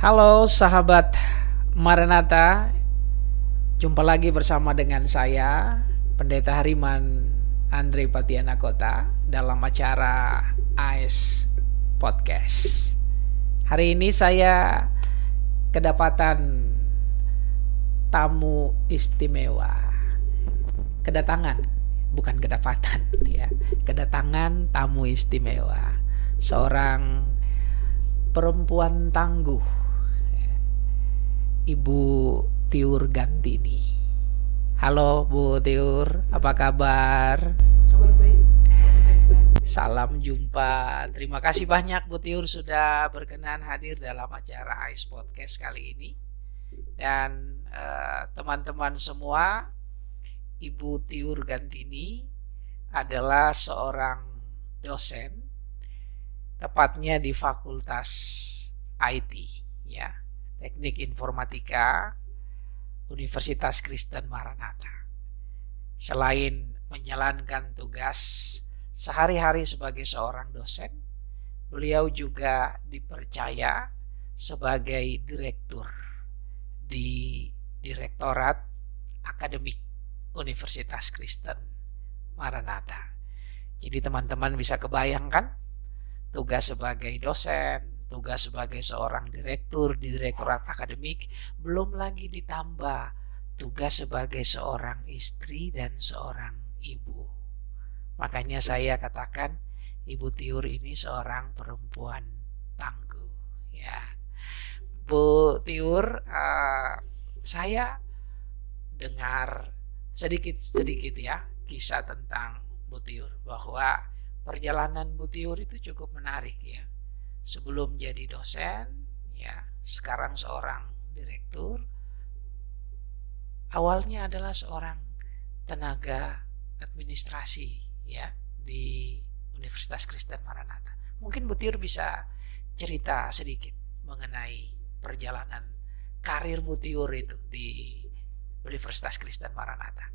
Halo sahabat Maranatha, jumpa lagi bersama dengan saya, Pendeta Hariman Andre Patianakota dalam acara AIS Podcast. Hari ini saya kedapatan tamu istimewa. Kedatangan, bukan kedapatan ya. Kedatangan tamu istimewa. Seorang perempuan tangguh, Ibu Tiur Gantini. Halo Bu Tiur, apa kabar? Kabar baik. Salam jumpa. Terima kasih banyak Bu Tiur sudah berkenan hadir dalam acara Ice Podcast kali ini. Dan teman-teman semua, Ibu Tiur Gantini adalah seorang dosen, tepatnya di Fakultas IT, ya. Teknik Informatika Universitas Kristen Maranatha. Selain menjalankan tugas sehari-hari sebagai seorang dosen, beliau juga dipercaya sebagai direktur di Direktorat Akademik Universitas Kristen Maranatha. Jadi teman-teman bisa kebayangkan tugas sebagai dosen, tugas sebagai seorang direktur di Direktorat Akademik, belum lagi ditambah tugas sebagai seorang istri dan seorang ibu. Makanya saya katakan Ibu Tiur ini seorang perempuan tangguh. Ya, Bu Tiur, saya dengar sedikit-sedikit ya kisah tentang Bu Tiur, bahwa perjalanan Bu Tiur itu cukup menarik ya. Sebelum jadi dosen, ya, sekarang seorang direktur. Awalnya adalah seorang tenaga administrasi ya di Universitas Kristen Maranatha. Mungkin Bu Tiur bisa cerita sedikit mengenai perjalanan karir Bu Tiur itu di Universitas Kristen Maranatha.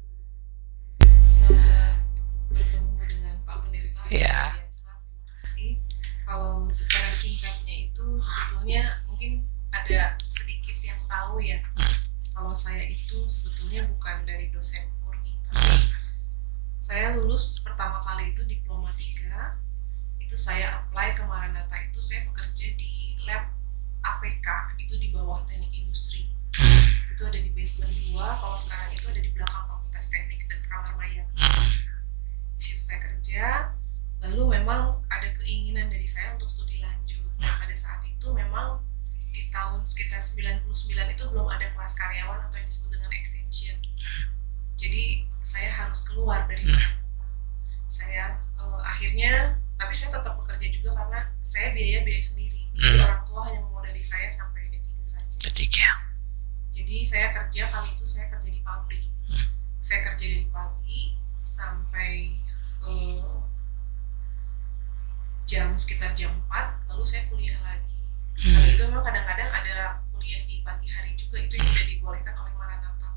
Selamat bertemu dengan Pak Pendeta. Ya. Biasa, terima kasih. Kalau secara singkatnya itu sebetulnya mungkin ada sedikit yang tahu ya. Kalau saya itu sebetulnya bukan dari dosen murni, tapi saya lulus pertama kali itu diploma 3. Itu saya apply ke Maranatha, itu saya bekerja di lab APK, itu di bawah teknik industri. Itu ada di basement 2, kalau sekarang itu ada di belakang Fakultas Teknik dan Kamar Maya. Di situ saya kerja, lalu memang ada keinginan dari saya untuk studi lanjut. Dan pada saat itu memang di tahun sekitar 99 itu belum ada kelas karyawan atau yang disebut dengan extension. Jadi saya harus keluar dari Maranatha. Saya akhirnya, tapi saya tetap bekerja juga karena saya biaya sendiri. Jadi orang tua hanya memodali saya sampai D3 saja. Jadi saya kerja, kali itu saya kerja di pabrik. Saya kerja dari pagi sampai sekitar jam 4, lalu saya kuliah lagi. Kali itu memang kadang-kadang ada kuliah di pagi hari juga, itu yang tidak dibolehkan oleh Maranatha.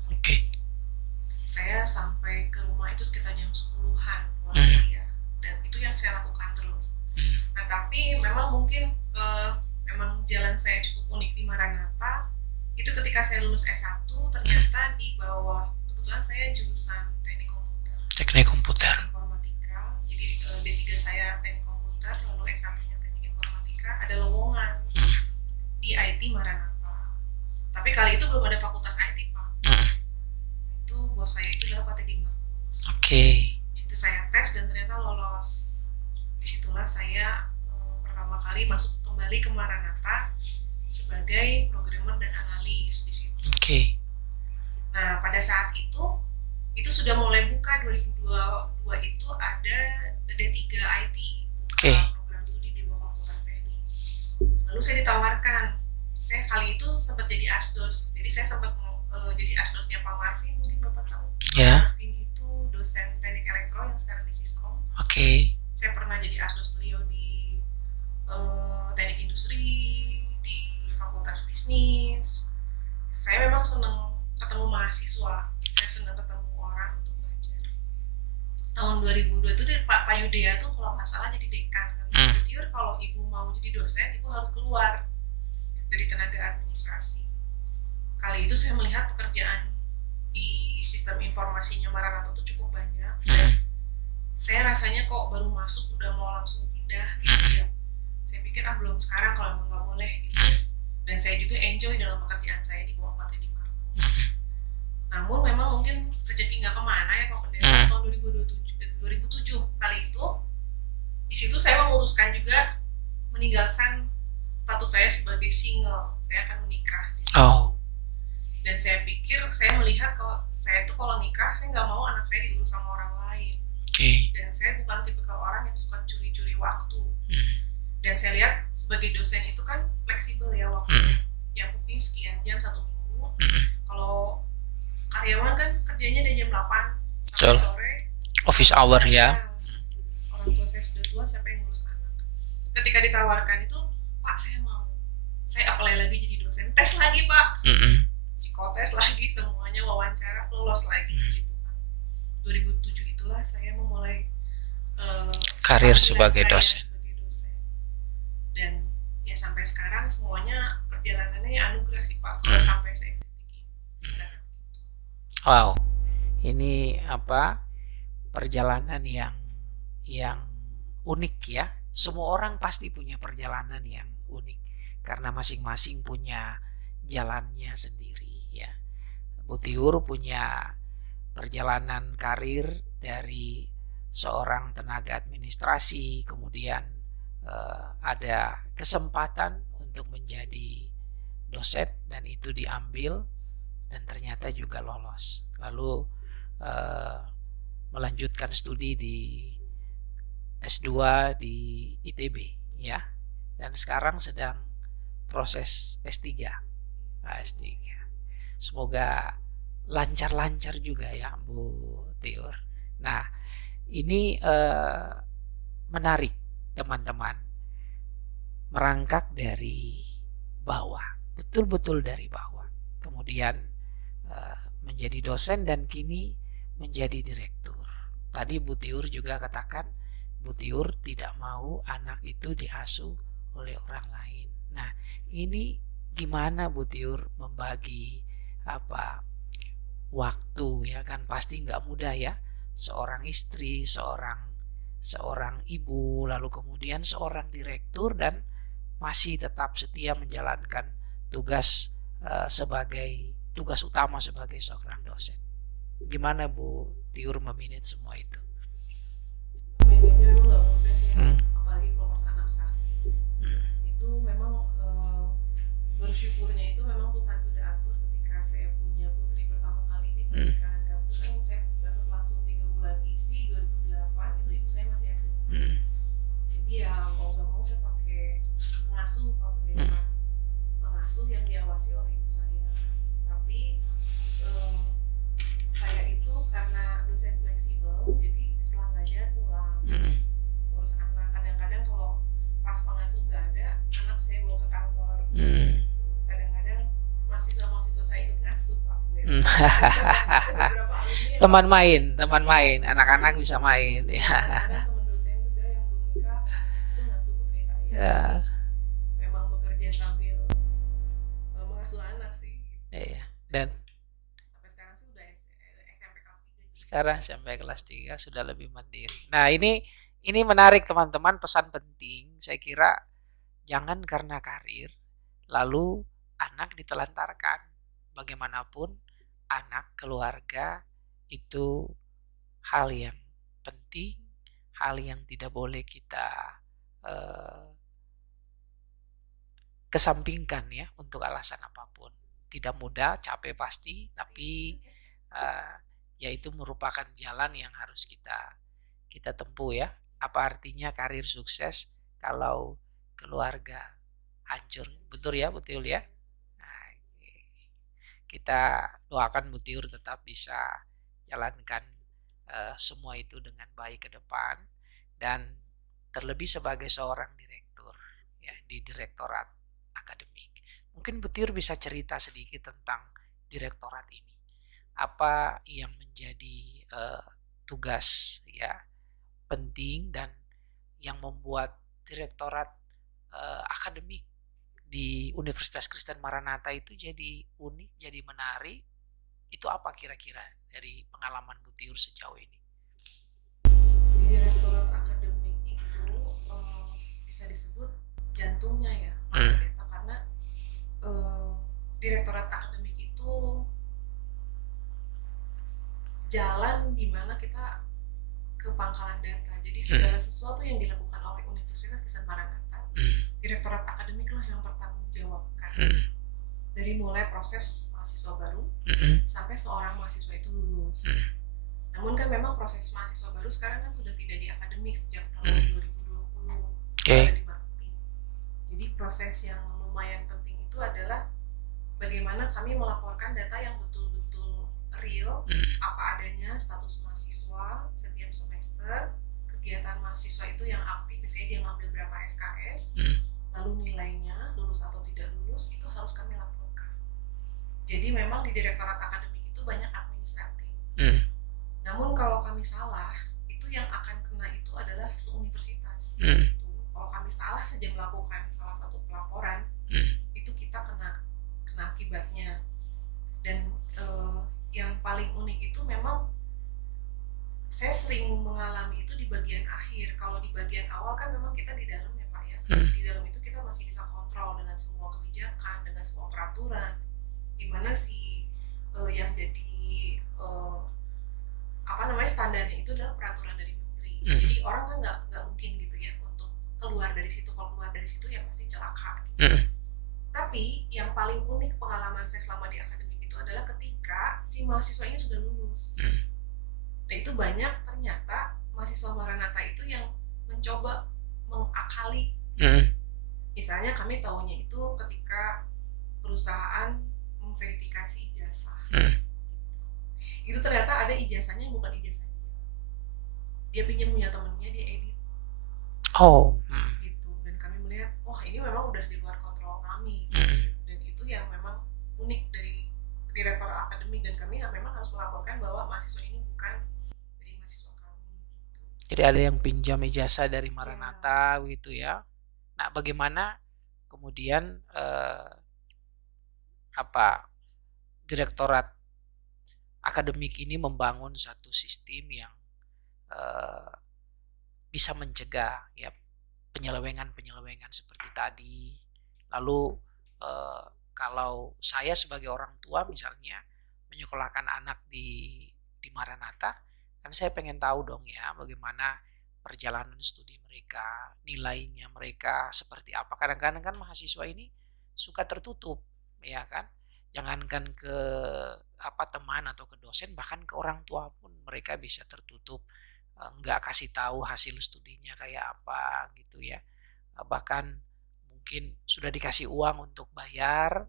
Saya sampai ke rumah itu sekitar jam 10-an kuliah, dan itu yang saya lakukan terus. Nah tapi memang mungkin memang jalan saya cukup unik di Maranatha. Itu ketika saya lulus S1, ternyata di bawah, kebetulan saya jurusan teknik komputer informatika, jadi D3 saya teknik komputer, lalu S1-nya teknik informatika, ada lowongan di IT Maranatha. Tapi kali itu belum ada fakultas IT, Pak. Itu bos saya itu adalah Pak Teddy Markus. Di situ saya tes dan ternyata lolos. Disitulah saya pertama kali masuk kembali ke Maranatha sebagai programmer dan analis di situ. Nah pada saat itu sudah mulai buka 2022 itu ada D3 IT, program studi di bawah Fakultas Teknik. Lalu saya ditawarkan, saya kali itu sempat jadi asdos. Jadi saya sempat jadi asdosnya Pak Marvin, mungkin Bapak tahu. Marvin itu dosen teknik elektro yang sekarang di Siskom. Saya pernah jadi asdos beliau di teknik industri, di Fakultas Bisnis. Saya memang senang ketemu mahasiswa, saya senang ketemu orang untuk belajar. Tahun 2002 itu Pak Yudea tuh kalau nggak salah jadi dekan. Tiur, kalau ibu mau jadi dosen, ibu harus keluar dari tenaga administrasi melihat pekerjaan di sistem informasinya Maranatha tuh cukup banyak. Saya rasanya kok baru masuk udah mau langsung pindah gitu ya. Saya pikir belum sekarang kalau emang nggak boleh gitu. Dan saya juga enjoy dalam pekerjaan saya di bawah Pak Teddy Markus. Namun memang mungkin rezeki nggak kemana ya Pak Pendeta. Tahun 2007 kali itu, di situ saya memutuskan juga meninggalkan status saya sebagai single. Saya akan menikah. Dan saya pikir, saya melihat kalau saya tuh kalau nikah, saya nggak mau anak saya diurus sama orang lain. Dan saya bukan tipikal orang yang suka curi-curi waktu. Dan saya lihat sebagai dosen itu kan fleksibel ya waktu. Yang penting sekian jam 1 minggu. Kalau karyawan kan kerjanya dari jam 8 sampai sore. Office hour ya. Orang tua saya sudah tua, siapa yang ngurus anak? Ketika ditawarkan itu, Pak saya mau. Saya apply lagi jadi dosen. Tes lagi Pak. Psikotes lagi, semuanya wawancara, lolos lagi gitu. 2007 itulah saya memulai karir sebagai dosen. Dan ya sampai sekarang semuanya perjalanannya ya anugerah sih Pak. Kalau sampai saya wow, ini perjalanan yang unik ya. Semua orang pasti punya perjalanan yang unik karena masing-masing punya jalannya sendiri ya. Bu Tiur punya perjalanan karir dari seorang tenaga administrasi, kemudian ada kesempatan untuk menjadi dosen dan itu diambil dan ternyata juga lolos. Lalu melanjutkan studi di S2 di ITB ya. Dan sekarang sedang proses S3. S3. Semoga lancar-lancar juga ya Bu Tiur. Nah, ini menarik teman-teman. Merangkak dari bawah, betul-betul dari bawah. Kemudian menjadi dosen dan kini menjadi direktur. Tadi Bu Tiur juga katakan Bu Tiur tidak mau anak itu diasuh oleh orang lain. Nah, ini gimana Bu Tiur membagi waktu ya kan pasti nggak mudah ya. Seorang istri, seorang ibu, lalu kemudian seorang direktur dan masih tetap setia menjalankan tugas sebagai tugas utama sebagai seorang dosen. Gimana Bu Tiur memanage semua itu? Manage memang nggak mudah ya, apalagi kalau pas anak sakit. Itu memang bersyukurnya itu memang Tuhan sudah atur ketika saya punya putri pertama kali di pernikahan kami. Kan saya dapat langsung 3 bulan isi 2008 itu ibu saya masih ada. Jadi ya mau nggak mau saya pakai pengasuh Pak Pendeta, pengasuh yang diawasi oleh ibu saya. Tapi saya itu karena dosen fleksibel, jadi setelah ngajar pulang ngurus anak. Kadang-kadang kalau pas pengasuh nggak ada, anak saya bawa ke kantor. Kadang-kadang mahasiswa saya ikut ngasuh Pak Pendeta. teman main, anak-anak bisa main ya. Ada teman dosen juga yang belum nikah itu ngasuh putri saya. Ya. Memang bekerja sambil mengasuh anak sih. Iya. Dan sampai sekarang sih udah SMP kelas 3. Sekarang sampai kelas 3 sudah lebih mandiri. Nah, ini menarik teman-teman, pesan penting. Saya kira jangan karena karir lalu anak ditelantarkan. Bagaimanapun anak, keluarga itu hal yang penting, hal yang tidak boleh kita kesampingkan ya untuk alasan apapun. Tidak mudah, capek pasti, tapi ya itu merupakan jalan yang harus kita tempuh ya. Apa artinya karir sukses kalau keluarga hancur? Betul ya, betul ya. Nah, kita doakan Bu Tiur tetap bisa jalankan semua itu dengan baik ke depan dan terlebih sebagai seorang direktur ya di direktorat akademik. Mungkin Bu Tiur bisa cerita sedikit tentang direktorat ini. Apa yang menjadi tugas ya penting dan yang membuat direktorat akademik di Universitas Kristen Maranatha itu jadi unik, jadi menarik, itu apa kira-kira dari pengalaman Bu Tiur sejauh ini? Di Direktorat Akademik itu bisa disebut jantungnya ya, karena Direktorat Akademik itu jalan di mana kita ke pangkalan data. Jadi segala sesuatu yang dilakukan oleh Universitas Kristen Maranatha, Direktorat Akademik lah yang bertanggungjawabkan. Dari mulai proses mahasiswa baru sampai seorang mahasiswa itu lulus. Namun kan memang proses mahasiswa baru sekarang kan sudah tidak di akademik sejak tahun 2020 ada di marketing. Jadi proses yang lumayan penting itu adalah bagaimana kami melaporkan data yang betul-betul real, apa adanya status mahasiswa setiap semester, kegiatan mahasiswa itu yang aktif, misalnya dia ngambil berapa SKS, lalu nilainya lulus atau tidak lulus itu harus kami laporkan. Jadi memang di Direktorat Akademik itu banyak administratif. Namun kalau kami salah, itu yang akan kena itu adalah seuniversitas. Kalau kami salah saja melakukan salah satu pelaporan, itu kita kena akibatnya. Dan yang paling unik itu memang saya sering mengalami itu di bagian akhir. Kalau di bagian awal kan memang kita di dalam ya Pak ya. Di dalam itu kita masih bisa kontrol dengan semua kebijakan, dengan semua peraturan. Dimana si yang jadi standarnya itu adalah peraturan dari menteri. Jadi orang kan nggak mungkin gitu ya untuk keluar dari situ. Kalau keluar dari situ ya pasti celaka. Gitu. Tapi yang paling unik pengalaman saya selama di akademik itu adalah ketika si mahasiswa ini sudah lulus. Nah itu banyak ternyata mahasiswa Maranatha itu yang mencoba mengakali. Misalnya kami tahunya itu ketika perusahaan memverifikasi ijazah. Itu ternyata ada ijazahnya bukan ijazahnya. Dia pinjam punya temennya, dia edit. Gitu. Dan kami melihat, wah ini memang udah di luar kontrol kami. Dan itu yang memang unik dari Direktur Akademik, dan kami memang harus melaporkan bahwa mahasiswa ini bukan dari mahasiswa kami. Gitu. Jadi ada yang pinjam ijazah dari Maranatha gitu ya. Nah, bagaimana kemudian Direktorat Akademik ini membangun satu sistem yang bisa mencegah ya penyelewengan seperti tadi. Lalu kalau saya sebagai orang tua misalnya menyekolahkan anak di Maranatha, kan saya pengen tahu dong ya bagaimana perjalanan studi mereka, nilainya mereka seperti apa. Kadang-kadang kan mahasiswa ini suka tertutup, ya kan? Jangankan ke teman atau ke dosen, bahkan ke orang tua pun mereka bisa tertutup, nggak kasih tahu hasil studinya kayak apa gitu ya. Bahkan mungkin sudah dikasih uang untuk bayar,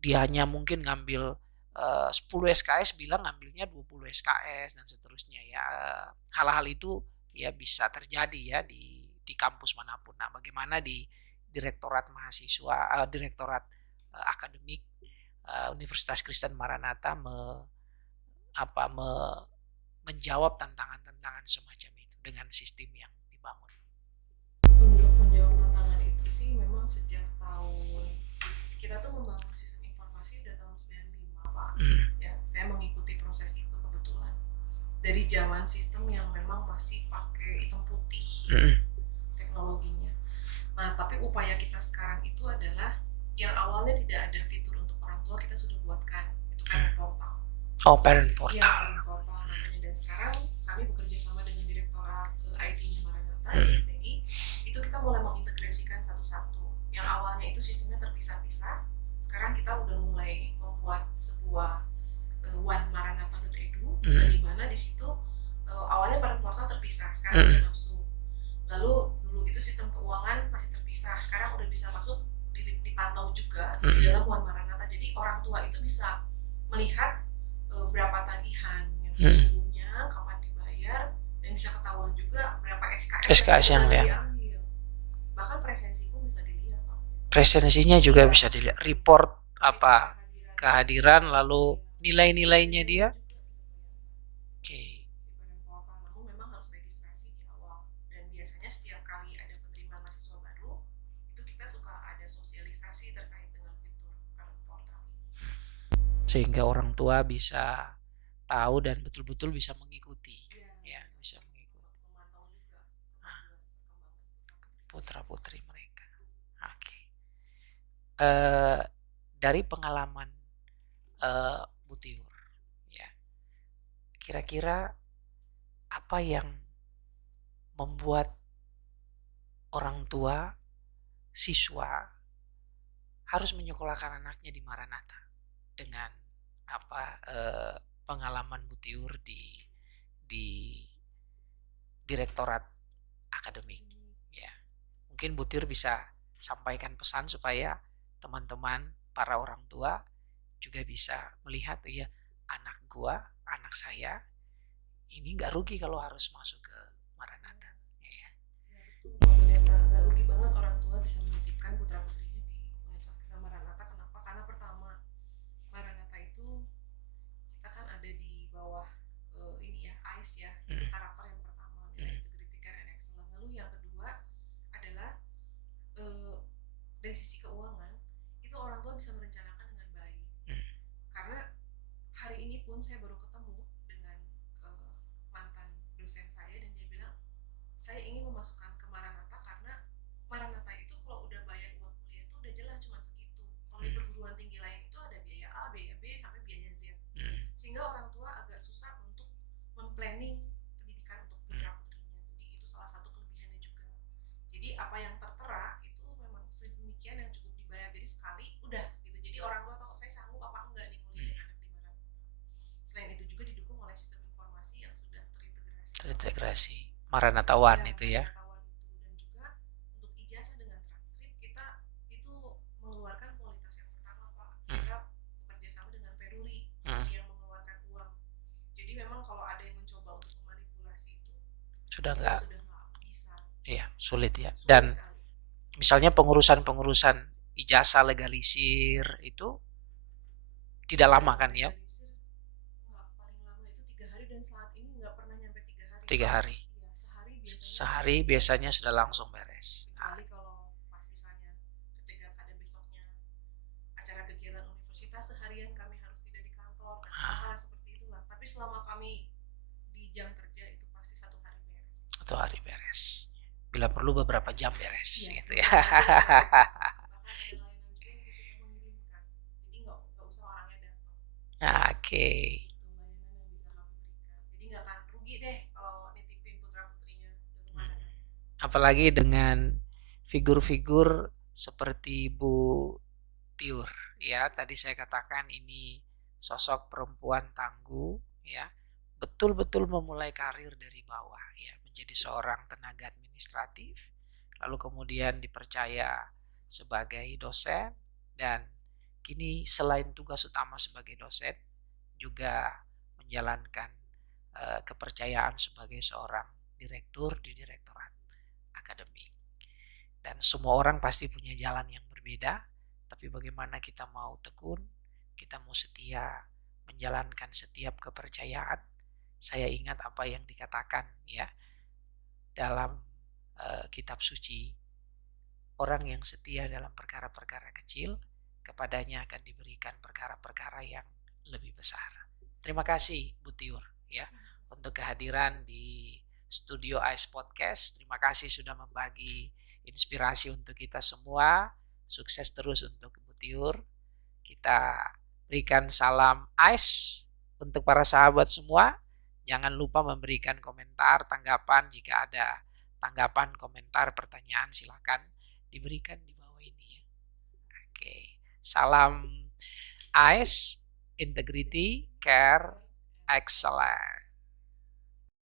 dia hanya mungkin ngambil 10 SKS bilang ngambilnya 20 SKS dan seterusnya ya. Hal-hal itu ya bisa terjadi ya di kampus manapun. Nah, bagaimana di Direktorat Mahasiswa, Direktorat Akademik Universitas Kristen Maranatha menjawab tantangan-tantangan semacam itu dengan sistem yang dibangun. Untuk menjawab tantangan itu sih memang sejak tahun kita tuh membangun sistem informasi udah tahun 95 Pak. Ya, saya mengikuti proses itu kebetulan. Dari zaman sistem yang memang masih pakai hitam putih teknologinya. Nah, tapi upaya kita sekarang itu adalah yang awalnya tidak ada fitur untuk orang tua, kita sudah buatkan. Itu parent portal. Parent portal. Iya, parent portal namanya. Dan sekarang kami bekerja sama dengan Direktorat IT-nya Maranatha di STI. Itu kita mulai mengintegrasikan satu-satu. Yang awalnya itu sistemnya terpisah-pisah. Sekarang kita udah mulai membuat sebuah onemaranatha.edu, di mana di situ awalnya parent portal terpisah, sekarang udah masuk. Lalu dulu itu sistem keuangan masih terpisah, sekarang udah bisa masuk dipantau juga di dalam One Maranatha. Jadi orang tua itu bisa melihat berapa tagihan yang sesungguhnya, kapan dibayar, dan bisa ketahuan juga berapa SKS yang diambil. Bahkan presensi pun bisa dilihat. Presensinya juga bisa dilihat, report kehadiran, lalu nilai-nilainya dia. sehingga orang tua bisa tahu dan betul-betul bisa mengikuti, ya bisa mengikuti putra putri mereka. Oke. Dari pengalaman Bu Tiur, ya, kira-kira apa yang membuat orang tua siswa harus menyekolahkan anaknya di Maranatha dengan pengalaman Bu Tiur di direktorat akademik, ya. Mungkin Bu Tiur bisa sampaikan pesan supaya teman-teman para orang tua juga bisa melihat, ya, anak saya ini nggak rugi kalau harus masuk ke Maranatha. Ya. Nggak rugi banget orang tua bisa menitipkan putra putrinya di Universitas Maranatha. Kenapa? Karena pertama, Maranatha itu kita kan ada di bawah ini ya, ICE ya, itu karakter yang pertama, nilai integrity, care and excellence. Lalu yang kedua adalah dari sisi keuangan itu orang tua bisa merencanakan dengan baik. Karena hari ini pun saya baru ketemu dengan mantan dosen saya dan dia bilang saya ingin memasukkan ke Maranatha karena Maranatha itu kalau udah bayar uang kuliah itu udah jelas cuma segitu. Kalau di perguruan tinggi lain itu ada biaya A, biaya B, sampai biaya Z. Sehingga orang tua agak susah untuk memplanning pendidikan untuk putra putrinya. Jadi itu salah satu kelebihannya juga. Jadi apa yang tertera itu memang sedemikian yang cukup dibayar. Jadi sekali udah gitu. Jadi orang tua tahu saya sanggup apa enggak nih kuliahin anak di Maranatha. Selain itu juga didukung oleh sistem informasi yang sudah terintegrasi. Maranatha One itu ya. Dan juga untuk ijazah dengan transkrip kita itu mengeluarkan kualitas yang pertama, Pak. Kita bekerja sama dengan Peruri yang mengeluarkan uang. Jadi memang kalau ada yang mencoba untuk memanipulasi itu sudah nggak bisa. Iya, sulit ya. Dan misalnya pengurusan ijazah legalisir itu tidak lama kan ya? Paling lama itu 3 hari dan saat ini nggak pernah nyampe 3 hari. 3 hari. Ya, sehari biasanya sudah langsung beres. Kecuali kalau pas misalnya kecegat ada besoknya acara kegiatan universitas seharian kami harus tidak di kantor, hal seperti itulah. Tapi selama kami di jam kerja itu pasti 1 hari beres. 1 hari beres. Bila perlu beberapa jam beres, gitu ya. Oke. Jadi nggak akan rugi deh kalau nitipin putra putrinya. Apalagi dengan figur-figur seperti Bu Tiur, ya. Tadi saya katakan ini sosok perempuan tangguh, ya. Betul-betul memulai karir dari bawah, ya, menjadi seorang tenaga administratif, lalu kemudian dipercaya sebagai dosen, dan kini selain tugas utama sebagai dosen juga menjalankan kepercayaan sebagai seorang direktur di direktorat akademik. Dan semua orang pasti punya jalan yang berbeda, tapi bagaimana kita mau tekun, kita mau setia menjalankan setiap kepercayaan. Saya ingat apa yang dikatakan, ya, dalam kitab suci, orang yang setia dalam perkara-perkara kecil, kepadanya akan diberikan perkara-perkara yang lebih besar. Terima kasih Bu Tiur, ya, untuk kehadiran di studio ICE Podcast. Terima kasih sudah membagi inspirasi untuk kita semua. Sukses terus untuk Bu Tiur. Kita berikan salam ICE untuk para sahabat semua. Jangan lupa memberikan komentar, tanggapan. Jika ada tanggapan, komentar, pertanyaan, silakan diberikan di bawah ini, ya. Oke. Salam ICE, integrity, care, excellence.